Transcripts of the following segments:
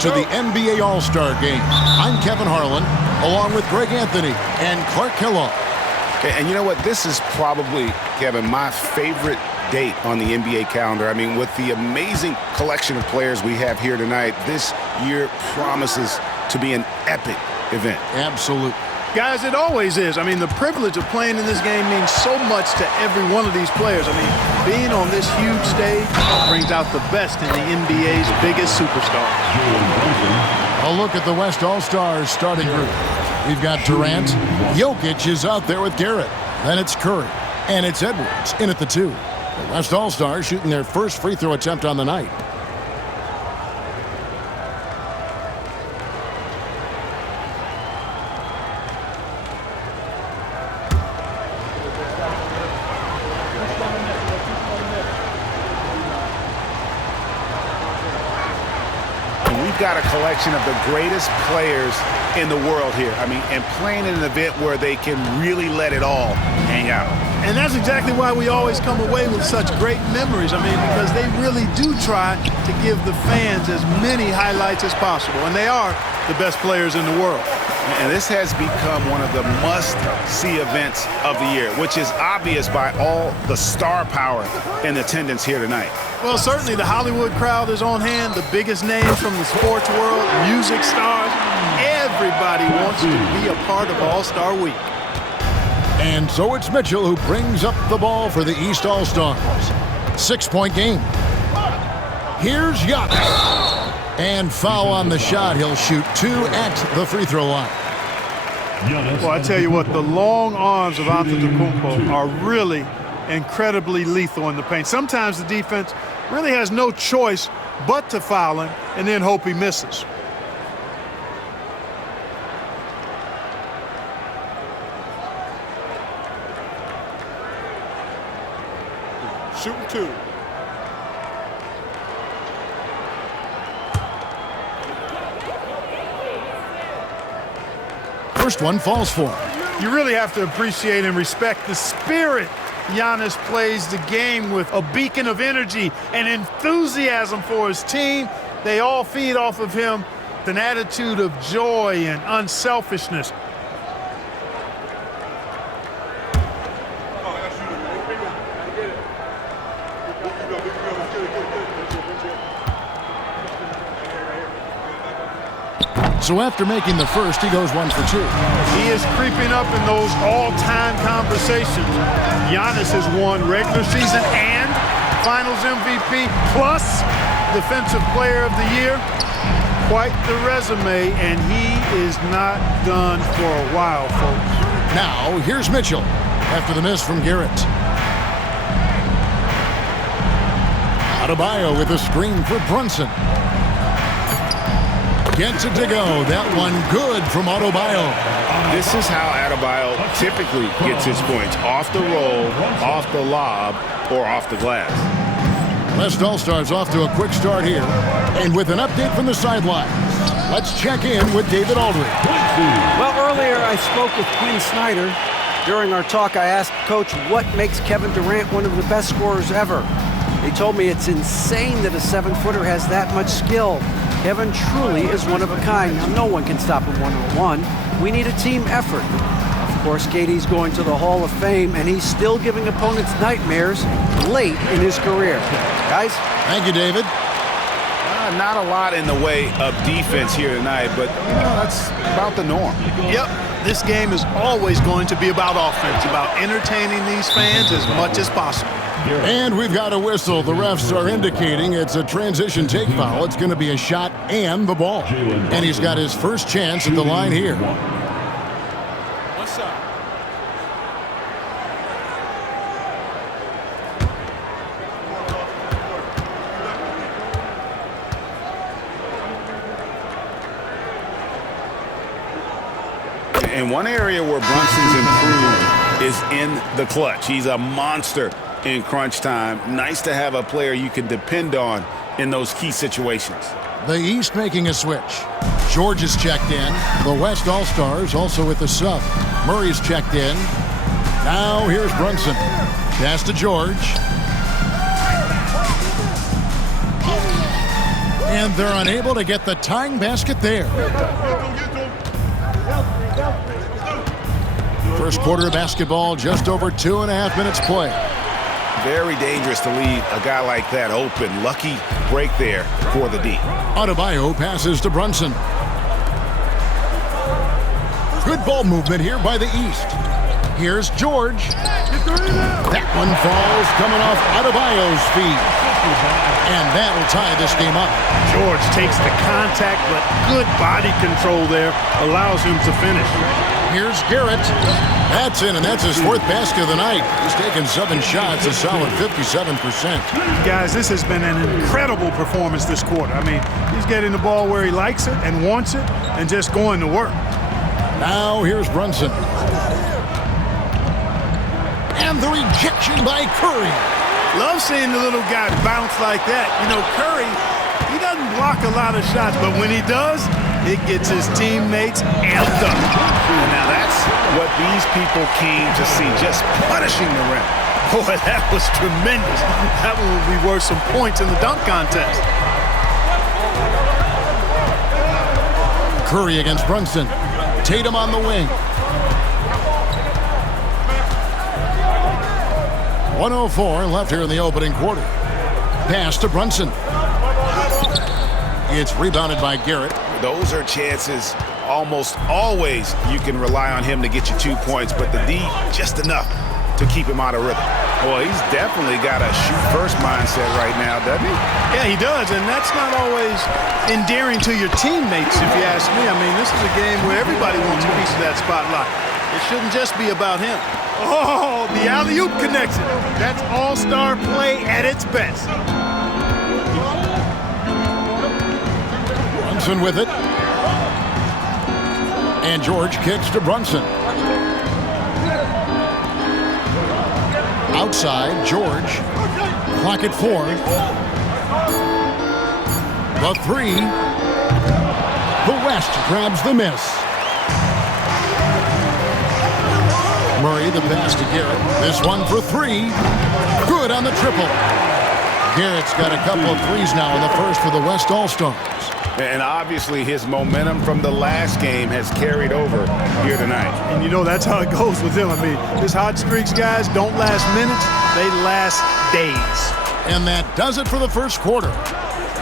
to the NBA All-Star Game. I'm Kevin Harlan, along with Greg Anthony and Clark Kellogg. And you know what? This is probably, Kevin, my favorite date on the NBA calendar. I mean, with the amazing collection of players we have here tonight, this year promises to be an epic event. Absolutely. Guys, it always is. I mean, the privilege of playing in this game means so much to every one of these players. I mean, being on this huge stage brings out the best in the NBA's biggest superstars. A look at the West All-Stars starting group. We've got Durant. Jokic is out there with Garrett. Then it's Curry. And it's Edwards in at the 2. The West All-Stars shooting their first free throw attempt on the night. Got a collection of the greatest players in the world here. I mean, and playing in an event where they can really let it all hang out. And that's exactly why we always come away with such great memories. I mean, because they really do try to give the fans as many highlights as possible. And they are the best players in the world. And this has become one of the must-see events of the year, which is obvious by all the star power in attendance here tonight. Well, certainly the Hollywood crowd is on hand, the biggest names from the sports world, music stars. Everybody wants to be a part of All-Star Week. And so it's Mitchell who brings up the ball for the East All-Stars. 6-point game. Here's Giannis. And foul on the shot. He'll shoot 2 at the free throw line. Well, I tell you what, the long arms of Antetokounmpo are really incredibly lethal in the paint. Sometimes the defense really has no choice but to foul him and then hope he misses. Shooting 2. First one falls for him. You really have to appreciate and respect the spirit Giannis plays the game with, a beacon of energy and enthusiasm for his team. They all feed off of him with an attitude of joy and unselfishness. So after making the first, he goes 1 for 2. He is creeping up in those all-time conversations. Giannis has won regular season and Finals MVP, plus Defensive Player of the Year. Quite the resume, and he is not done for a while, folks. Now, here's Mitchell after the miss from Garrett. Adebayo with a screen for Brunson. Gets it to go. That one good from Adebayo. This is how Adebayo typically gets his points. Off the roll, off the lob, or off the glass. West All-Stars off to a quick start here. And with an update from the sideline, let's check in with David Aldridge. Well, earlier I spoke with Quinn Snyder. During our talk, I asked Coach what makes Kevin Durant one of the best scorers ever. He told me it's insane that a 7-footer has that much skill. Kevin truly is one of a kind. Now, no one can stop him one-on-one. We need a team effort. Of course, KD's going to the Hall of Fame, and he's still giving opponents nightmares late in his career. Guys? Thank you, David. Not a lot in the way of defense here tonight, but that's about the norm. Yep, this game is always going to be about offense, about entertaining these fans as much as possible. And we've got a whistle. The refs are indicating it's a transition take foul. It's going to be a shot and the ball. And he's got his first chance at the line here. What's up? And one area where Brunson's improved is in the clutch. He's a monster in crunch time. Nice to have a player you can depend on in those key situations. The East making a switch. George is checked in. The West All-Stars also with the sub. Murray's checked in. Now here's Brunson. Pass to George. And they're unable to get the tying basket there. First quarter of basketball, just over 2.5 minutes play. Very dangerous to leave a guy like that open. Lucky break there for the D. Adebayo passes to Brunson. Good ball movement here by the East. Here's George. That one falls coming off Adebayo's feet. And that'll tie this game up. George takes the contact, but good body control there allows him to finish. Here's Garrett. That's in, and that's his 4th basket of the night. He's taken 7 shots, a solid 57%. Guys, this has been an incredible performance this quarter. I mean, he's getting the ball where he likes it and wants it and just going to work. Now here's Brunson. And the rejection by Curry. Love seeing the little guy bounce like that. You know, Curry, he doesn't block a lot of shots, but when he does, it gets his teammates amped up. Now that's what these people came to see, just punishing the rim. Boy, that was tremendous. That one would be worth some points in the dunk contest. Curry against Brunson. Tatum on the wing. 1:04 left here in the opening quarter. Pass to Brunson. It's rebounded by Garrett. Those are chances almost always you can rely on him to get you 2 points, but the D just enough to keep him out of rhythm. Well, he's definitely got a shoot-first mindset right now, doesn't he? Yeah, he does, and that's not always endearing to your teammates, if you ask me. I mean, this is a game where everybody wants a piece of that spotlight. It shouldn't just be about him. Oh, the alley-oop connection. That's all-star play at its best. Brunson with it. And George kicks to Brunson. Outside, George. Clock at 4. The 3. The West grabs the miss. Murray the pass to Garrett. This one for 3. Good on the triple. Garrett's got a couple of threes now in the first for the West All-Stars. And obviously his momentum from the last game has carried over here tonight. And you know that's how it goes with him. I mean, his hot streaks, guys, don't last minutes. They last days. And that does it for the first quarter.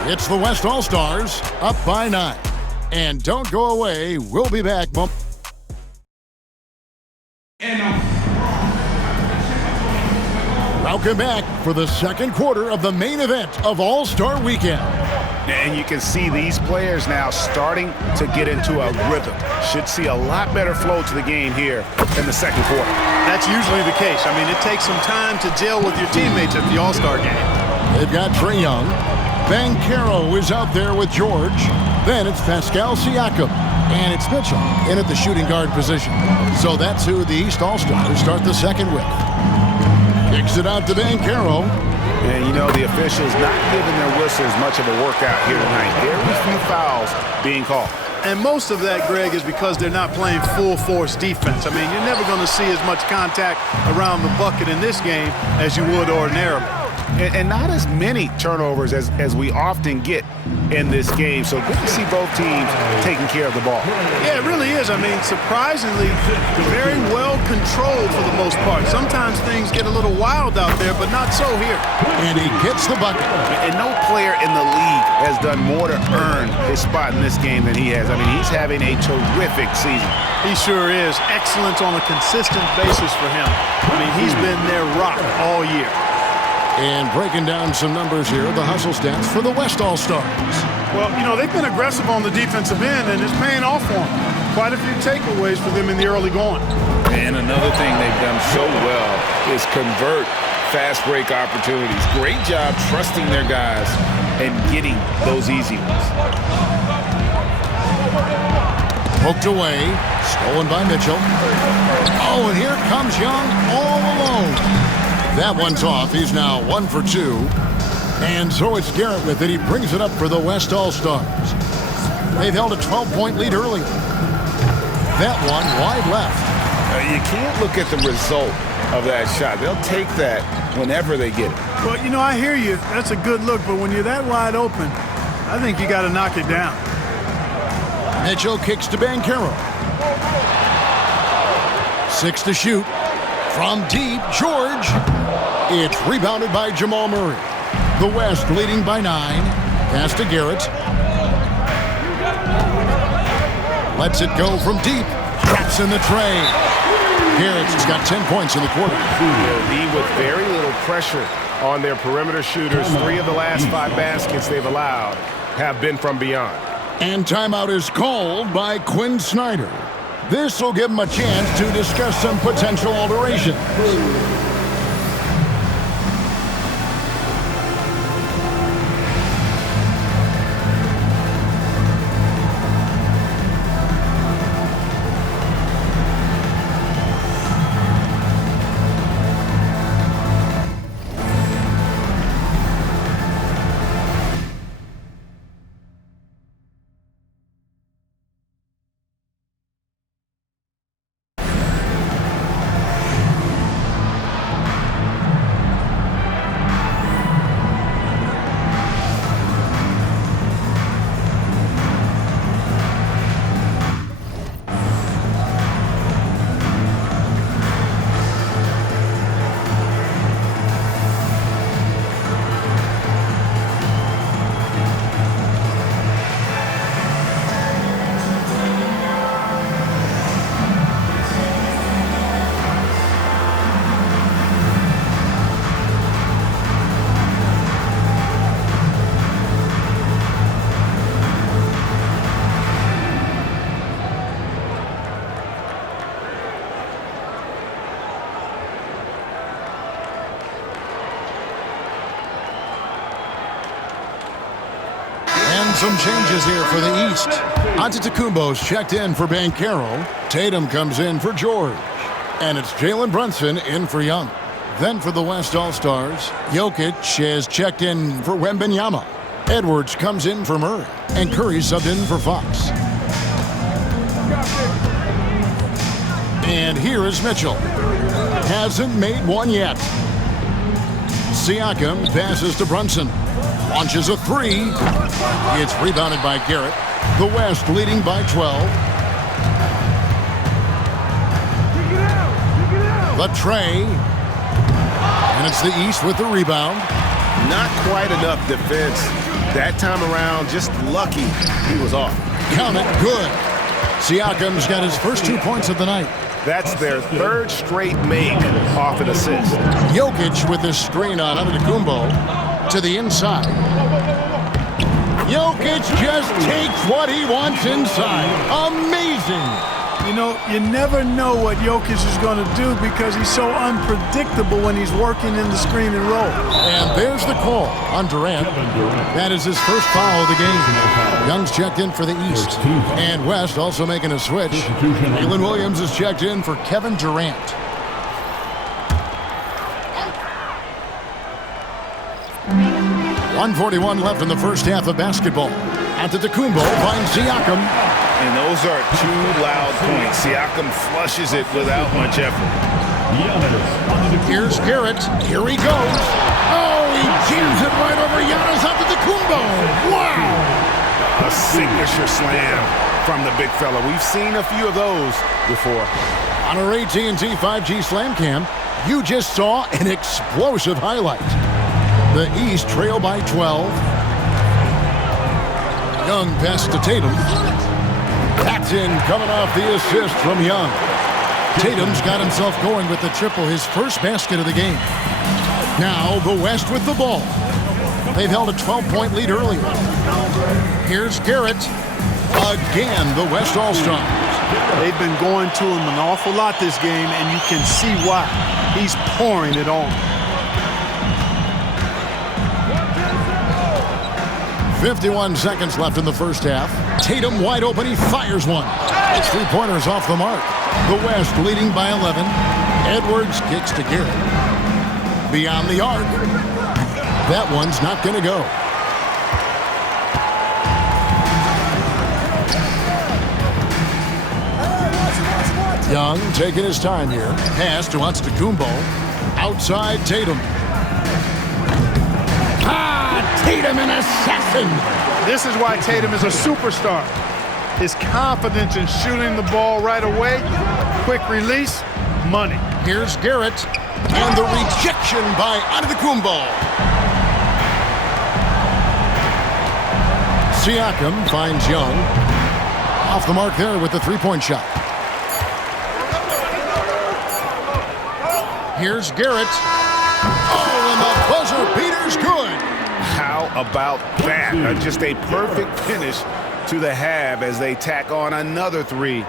It's the West All-Stars up by 9. And don't go away. We'll be back. Welcome back for the second quarter of the main event of All-Star Weekend. And you can see these players now starting to get into a rhythm. Should see a lot better flow to the game here in the second quarter. That's usually the case. I mean, it takes some time to gel with your teammates at the All-Star game. They've got Trae Young. Banchero is out there with George. Then it's Pascal Siakam. And it's Mitchell in at the shooting guard position. So that's who the East All-Stars start the second with. Kicks it out to Banchero. And, you know, the officials not giving their whistles much of a workout here tonight. Very few fouls being called. And most of that, Greg, is because they're not playing full-force defense. I mean, you're never going to see as much contact around the bucket in this game as you would ordinarily. And not as many turnovers as we often get in this game. So good to see both teams taking care of the ball. Yeah, it really is. I mean, surprisingly, very well controlled for the most part. Sometimes things get a little wild out there, but not so here. And he gets the bucket. And no player in the league has done more to earn his spot in this game than he has. I mean, he's having a terrific season. He sure is. Excellence on a consistent basis for him. I mean, he's been their rock all year. And breaking down some numbers here, the hustle stats for the West All-Stars. Well, you know, they've been aggressive on the defensive end, and it's paying off for them. Quite a few takeaways for them in the early going. And another thing they've done so well is convert fast break opportunities. Great job trusting their guys and getting those easy ones. Poked away, stolen by Mitchell. Oh, and here comes Young all alone. That one's off. He's now 1 for 2. And so it's Garrett with it. He brings it up for the West All-Stars. They've held a 12-point lead earlier. That one wide left. You can't look at the result of that shot. They'll take that whenever they get it. Well, you know, I hear you. That's a good look, but when you're that wide open, I think you got to knock it down. Mitchell kicks to Banchero. 6 to shoot. From deep, George. It's rebounded by Jamal Murray. The West leading by 9. Pass to Garrett. Lets it go from deep. Traps in the tray. Garrett's got 10 points in the quarter. They'll lead with very little pressure on their perimeter shooters. 3 of the last 5 baskets they've allowed have been from beyond. And timeout is called by Quinn Snyder. This will give him a chance to discuss some potential alteration. Some changes here for the East. Antetokounmpo's checked in for Banchero. Tatum comes in for George. And it's Jalen Brunson in for Young. Then for the West All-Stars, Jokic is checked in for Wembanyama. Edwards comes in for Murray. And Curry subbed in for Fox. And here is Mitchell. Hasn't made one yet. Siakam passes to Brunson. Launches a 3. It's rebounded by Garrett. The West leading by 12. The tray. And it's the East with the rebound. Not quite enough defense that time around. Just lucky he was off. Count it. Good. Siakam's got his first 2 points of the night. That's their 3rd straight make off an assist. Jokic with this screen on Antetokounmpo to the inside. Jokic just takes what he wants inside. Amazing. You know, you never know what Jokic is going to do because he's so unpredictable when he's working in the screen and roll. And there's the call on Durant. That is his first foul of the game. Young's checked in for the East. And West also making a switch. Jalen Williams is checked in for Kevin Durant. .141 left in the first half of basketball. Antetokounmpo finds Siakam. And those are 2 loud points. Siakam flushes it without much effort. Here's Garrett. Here he goes. Oh, he jams it right over Giannis Antetokounmpo. Wow. A signature slam from the big fella. We've seen a few of those before. On our AT&T 5G Slam Cam, you just saw an explosive highlight. The East trail by 12. Young pass to Tatum. Paxson coming off the assist from Young. Tatum's got himself going with the triple, his first basket of the game. Now the West with the ball. They've held a 12-point lead earlier. Here's Garrett. Again, the West All-Stars. They've been going to him an awful lot this game, and you can see why. He's pouring it on. 51 seconds left in the first half. Tatum wide open. He fires one. It's 3-pointers off the mark. The West leading by 11. Edwards kicks to Garrett. Beyond the arc. That one's not going to go. Young taking his time here. Pass to Antetokounmpo. Outside Tatum. Tatum, an assassin. This is why Tatum is a superstar. His confidence in shooting the ball right away, quick release, money. Here's Garrett, and the rejection by Antetokounmpo. Siakam finds Young. Off the mark there with the three-point shot. Here's Garrett. Oh, and the buzzer beater's good. How about that? Just a perfect finish to the half as they tack on another three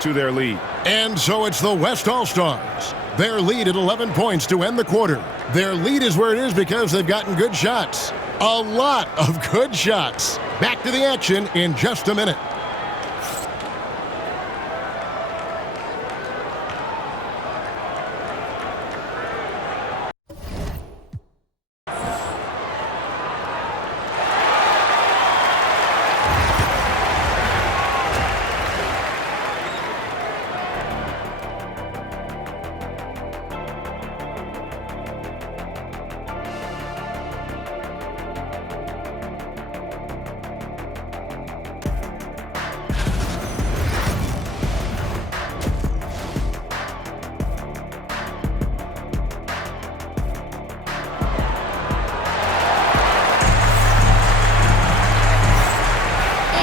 to their lead. And so it's the West All-Stars. Their lead at 11 points to end the quarter. Their lead is where it is because they've gotten good shots. A lot of good shots. Back to the action in just a minute.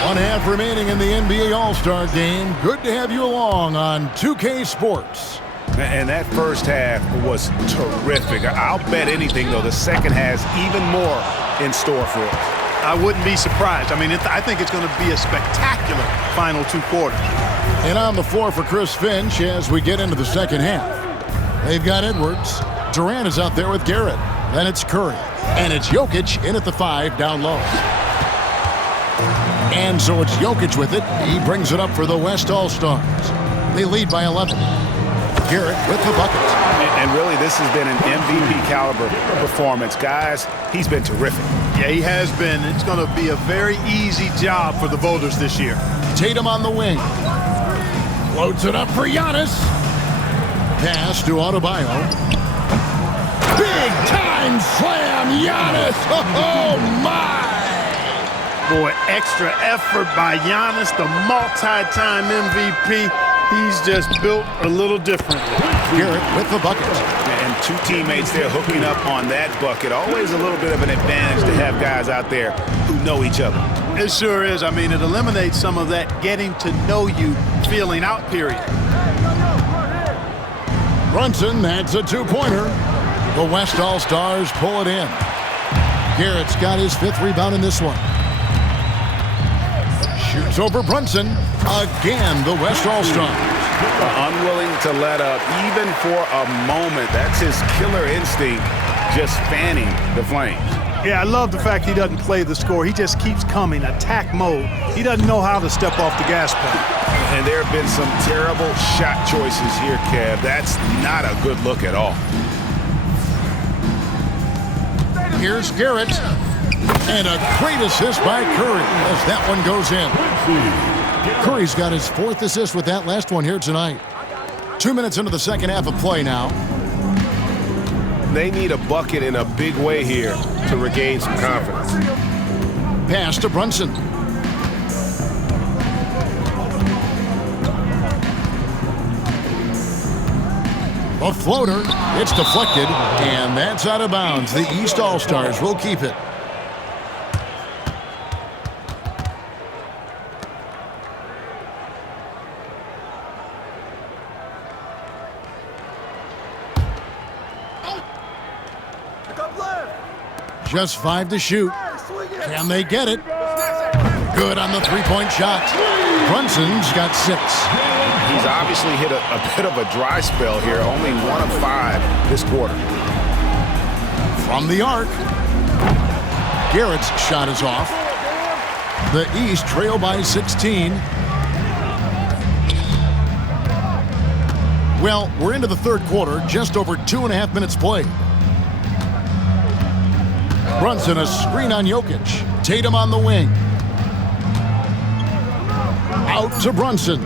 One half remaining in the NBA All-Star Game. Good to have you along on 2K Sports. And that first half was terrific. I'll bet anything, though, the second has even more in store for us. I wouldn't be surprised. I mean, I think it's going to be a spectacular final two quarters. And on the floor for Chris Finch as we get into the second half. They've got Edwards. Durant is out there with Garrett. Then it's Curry. And it's Jokic in at the 5 down low. And so it's Jokic with it. He brings it up for the West All-Stars. They lead by 11. Garrett with the bucket. And really, this has been an MVP caliber performance. Guys, he's been terrific. Yeah, he has been. It's going to be a very easy job for the voters this year. Tatum on the wing. Floats it up for Giannis. Pass to Adebayo. Big time slam, Giannis. Oh, my. Boy, extra effort by Giannis, the multi-time MVP. He's just built a little differently. Garrett with the bucket. And two teammates there hooking up on that bucket. Always a little bit of an advantage to have guys out there who know each other. It sure is. I mean, it eliminates some of that getting to know you feeling out period. Brunson, that's a two-pointer. The West All-Stars pull it in. Garrett's got his 5th rebound in this one. Shoots over Brunson. Again, the West All-Stars. Unwilling to let up, even for a moment. That's his killer instinct, just fanning the flames. Yeah, I love the fact he doesn't play the score. He just keeps coming, attack mode. He doesn't know how to step off the gas pedal. And there have been some terrible shot choices here, Kev. That's not a good look at all. Here's Garrett. And a great assist by Curry as that one goes in. Curry's got his 4th assist with that last one here tonight. 2 minutes into the second half of play now. They need a bucket in a big way here to regain some confidence. Pass to Brunson. A floater. It's deflected, and that's out of bounds. The East All-Stars will keep it. Just 5 to shoot. Can they get it? Good on the three-point shot. Brunson's got 6. He's obviously hit a bit of a dry spell here. Only 1 of 5 this quarter. From the arc. Garrett's shot is off. The East trail by 16. Well, we're into the third quarter, just over 2.5 minutes played. Brunson, a screen on Jokic. Tatum on the wing. Out to Brunson.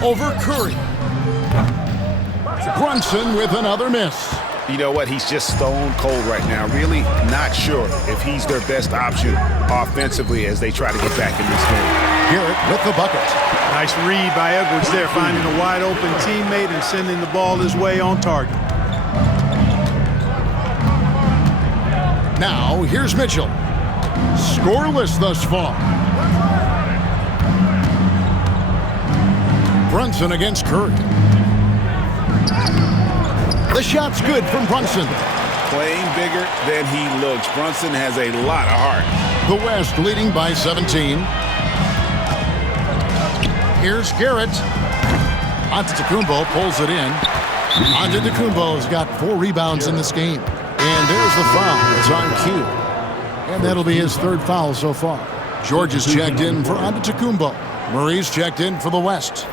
Over Curry. Brunson with another miss. You know what? He's just stone cold right now. Really not sure if he's their best option offensively as they try to get back in this game. Garrett with the bucket. Nice read by Edwards there, finding a wide open teammate and sending the ball his way on target. Now, here's Mitchell. Scoreless thus far. Brunson against Curry. The shot's good from Brunson. Playing bigger than he looks. Brunson has a lot of heart. The West leading by 17. Here's Garrett. Antetokounmpo pulls it in. Antetokounmpo's got 4 rebounds in this game. And there's the foul. It's on cue. And that'll be his 3rd foul so far. George is checked in for Antetokounmpo. Murray's checked in for the West.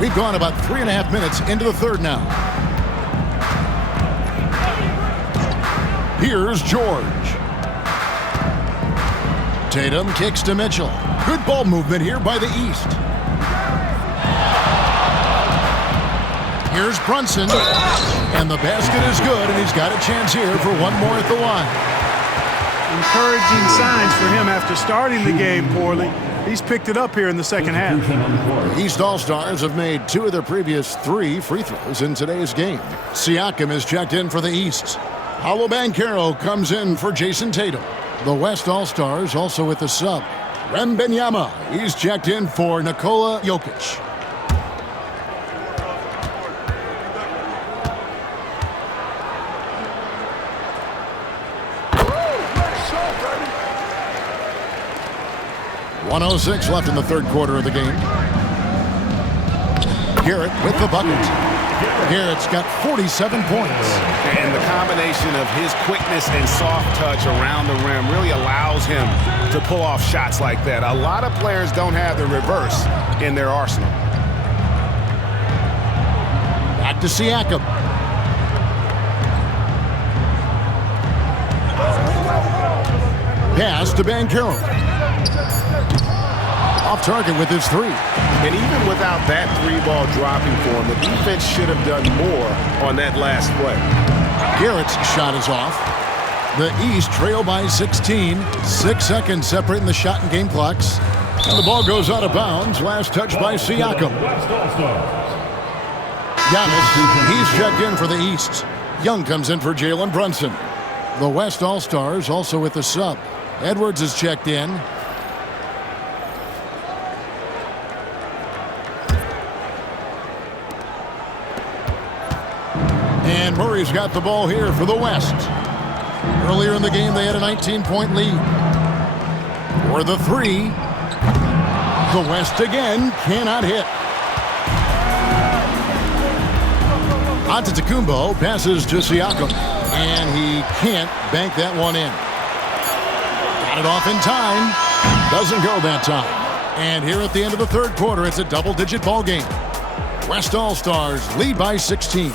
We've gone about 3.5 minutes into the 3rd now. Here's George. Tatum kicks to Mitchell. Good ball movement here by the East. Here's Brunson. And the basket is good, and he's got a chance here for one more at the line. Encouraging signs for him after starting the game poorly. He's picked it up here in the second half. The East All-Stars have made 2 of their previous 3 free throws in today's game. Siakam is checked in for the East. Paolo Banchero comes in for Jason Tatum. The West All-Stars also with the sub. Wembanyama, he's checked in for Nikola Jokic. .106 left in the 3rd quarter of the game. Garrett with the bucket. Garrett's got 47 points. And the combination of his quickness and soft touch around the rim really allows him to pull off shots like that. A lot of players don't have the reverse in their arsenal. Back to Siakam. Pass to Banchero. Off target with his 3. And even without that 3-ball dropping for him, the defense should have done more on that last play. Garrett's shot is off. The East trail by 16. 6 seconds separating the shot and game clocks. And the ball goes out of bounds. Last touch by Siakam. Giannis, he's checked in for the East. Young comes in for Jalen Brunson. The West All-Stars also with the sub. Edwards is checked in. And Murray's got the ball here for the West. Earlier in the game, they had a 19-point lead. For the 3, the West again cannot hit. Antetokounmpo passes to Siakam, and he can't bank that one in. Got it off in time. Doesn't go that time. And here at the end of the 3rd quarter, it's a double-digit ball game. West All-Stars lead by 16.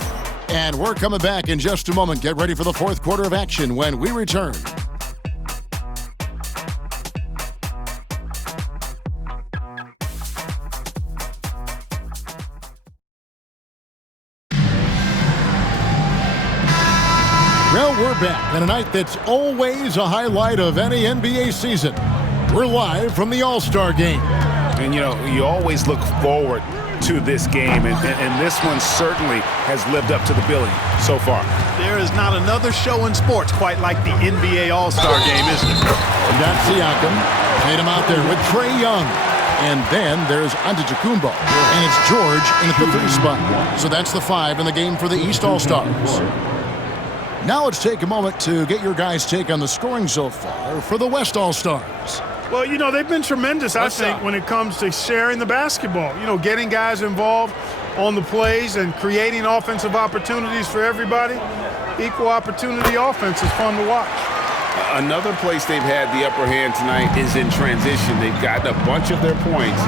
And we're coming back in just a moment. Get ready for the 4th quarter of action when we return. Well, we're back on a night that's always a highlight of any NBA season. We're live from the All-Star Game. And, you know, you always look forward to this game, and this one certainly has lived up to the billing so far. There is not another show in sports quite like the NBA All-Star Game, is there? That's Siakam. Tatum out there with Trae Young. And then there's Antetokounmpo. And it's George in at the 3 spot. So that's the 5 in the game for the East All-Stars. Now let's take a moment to get your guys' take on the scoring so far for the West All-Stars. Well, you know, they've been tremendous, I think, when it comes to sharing the basketball. You know, getting guys involved on the plays and creating offensive opportunities for everybody. Equal opportunity offense is fun to watch. Another place they've had the upper hand tonight is in transition. They've gotten a bunch of their points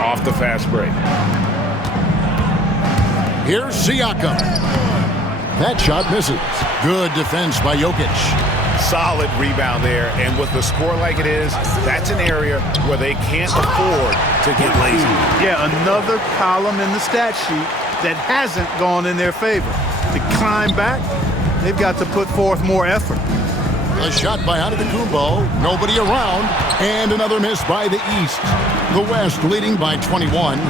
off the fast break. Here's Siakam. That shot misses. Good defense by Jokic. Solid rebound there, and with the score like it is, that's an area where they can't afford to get lazy. Yeah, another column in the stat sheet that hasn't gone in their favor. To climb back, they've got to put forth more effort. A shot by Antetokounmpo, nobody around, and another miss by the East. The West leading by 21.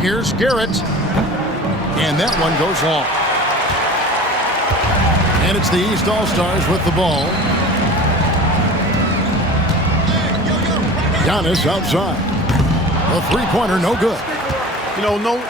Here's Garrett, and that one goes long. And it's the East All-Stars with the ball. Giannis outside. A three-pointer, no good. You know, no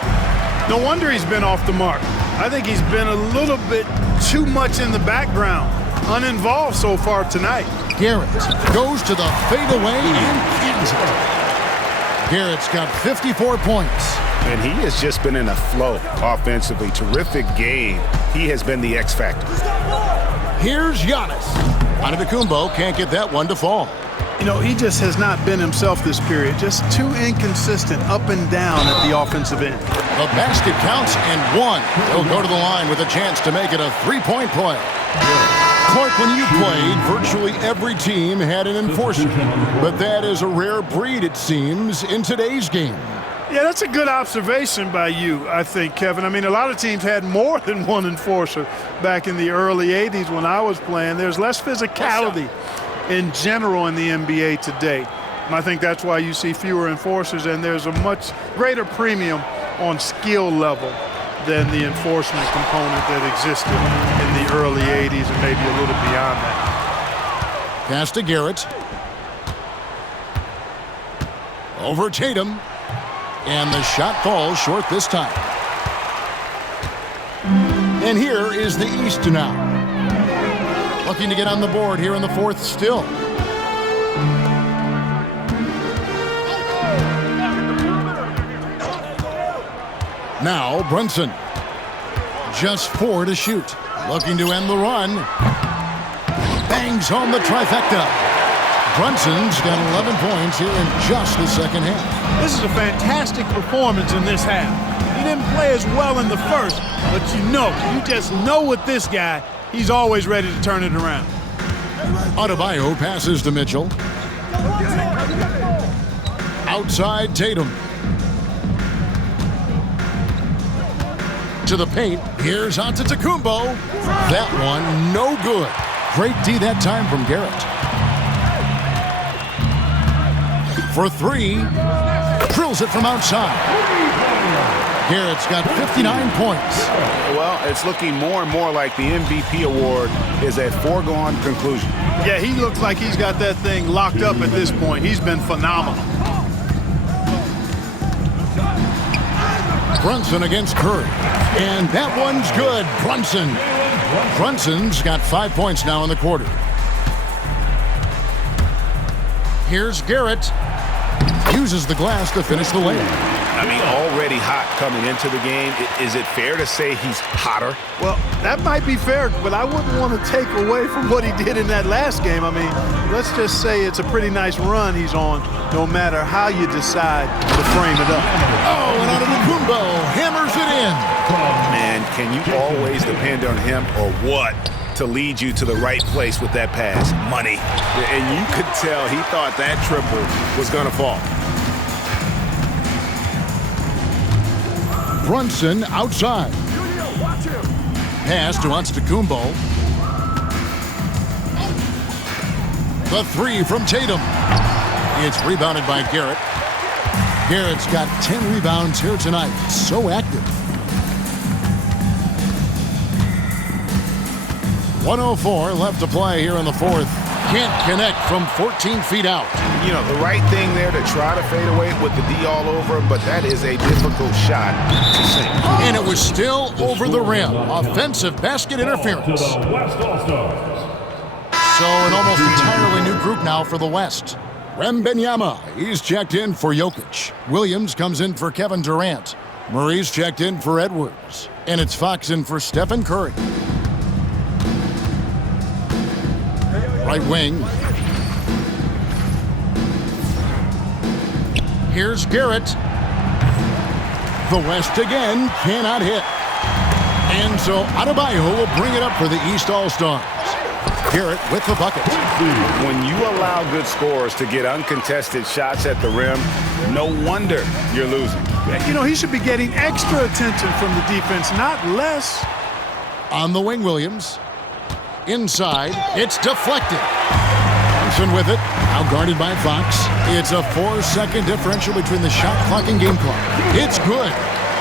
wonder he's been off the mark. I think he's been a little bit too much in the background, uninvolved so far tonight. Garrett goes to the fadeaway and cans it. Garrett's got 54 points. And he has just been in a flow offensively. Terrific game. He has been the X factor. Here's Giannis. Antetokounmpo can't get that one to fall. You know, he just has not been himself this period. Just too inconsistent up and down at the offensive end. The basket counts and one. He'll go to the line with a chance to make it a three-point play. Clark, when you played, virtually every team had an enforcer. But that is a rare breed, it seems, in today's game. Yeah, that's a good observation by you, I think, Kevin. I mean, a lot of teams had more than one enforcer back in the early 80s when I was playing. There's less physicality in general in the NBA today. And I think that's why you see fewer enforcers, and there's a much greater premium on skill level than the enforcement component that existed in the early 80s and maybe a little beyond that. Pass to Garrett. Over Tatum. And the shot falls short this time. And here is the East now. Looking to get on the board here in the fourth still. Now Brunson. Just 4 to shoot. Looking to end the run. Bangs home the trifecta. Brunson's got 11 points here in just the second half. This is a fantastic performance in this half. He didn't play as well in the first, but you just know with this guy, he's always ready to turn it around. Adebayo passes to Mitchell. Outside Tatum. To the paint. Here's Antetokounmpo. That one, no good. Great D that time from Garrett. For 3. Drills it from outside. Garrett's got 59 points. Well, it's looking more and more like the MVP award is a foregone conclusion. Yeah, he looks like he's got that thing locked up at this point. He's been phenomenal. Brunson against Curry. And that one's good. Brunson's got 5 points now in the quarter. Here's Garrett. Uses the glass to finish the lane. I mean, already hot coming into the game. Is it fair to say he's hotter? Well, that might be fair, but I wouldn't want to take away from what he did in that last game. I mean, let's just say it's a pretty nice run he's on, no matter how you decide to frame it up. Oh, and Antetokounmpo hammers it in. Man, can you always depend on him or what to lead you to the right place with that pass? Money. And you could tell he thought that triple was going to fall. Brunson outside. Pass to Antetokounmpo. The 3 from Tatum. It's rebounded by Garrett. Garrett's got 10 rebounds here tonight. So active. 1:04 left to play here in the fourth. Can't connect from 14 feet out. You know, the right thing there to try to fade away with the D all over him, but that is a difficult shot to sink. And it was still over the rim. Offensive basket interference. So an almost entirely new group now for the West. Wembanyama, he's checked in for Jokic. Williams comes in for Kevin Durant. Murray's checked in for Edwards. And it's Fox in for Stephen Curry. Right wing. Here's Garrett. The West again cannot hit. And so Adebayo will bring it up for the East All-Stars. Garrett with the bucket. When you allow good scorers to get uncontested shots at the rim, no wonder you're losing. You know, he should be getting extra attention from the defense, not less. On the wing, Williams. Inside, it's deflected. Thompson with it, now guarded by Fox. It's a 4-second differential between the shot clock and game clock. It's good.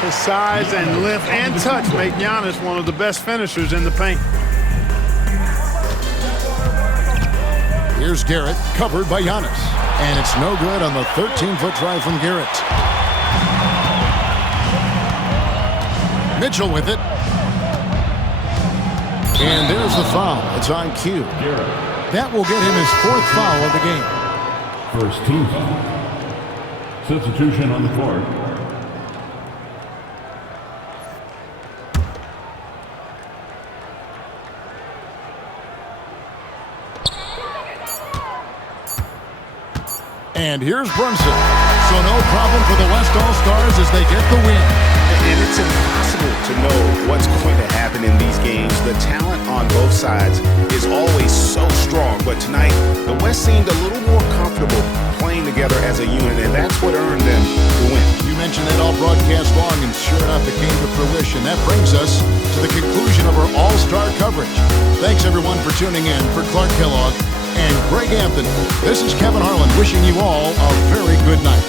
His size and length and touch make Giannis one of the best finishers in the paint. Here's Garrett, covered by Giannis. And it's no good on the 13-foot drive from Garrett. Mitchell with it. And there's the foul. It's on cue. That will get him his 4th foul of the game. First team foul. Substitution on the court. And here's Brunson. So no problem for the West All-Stars as they get the win. And it's impossible to know what's going to happen in these games. The talent on both sides is always so strong. But tonight, the West seemed a little more comfortable playing together as a unit, and that's what earned them the win. You mentioned that all broadcast long, and sure enough, it came to fruition. That brings us to the conclusion of our All-Star coverage. Thanks, everyone, for tuning in. For Clark Kellogg and Greg Anthony, this is Kevin Harlan wishing you all a very good night.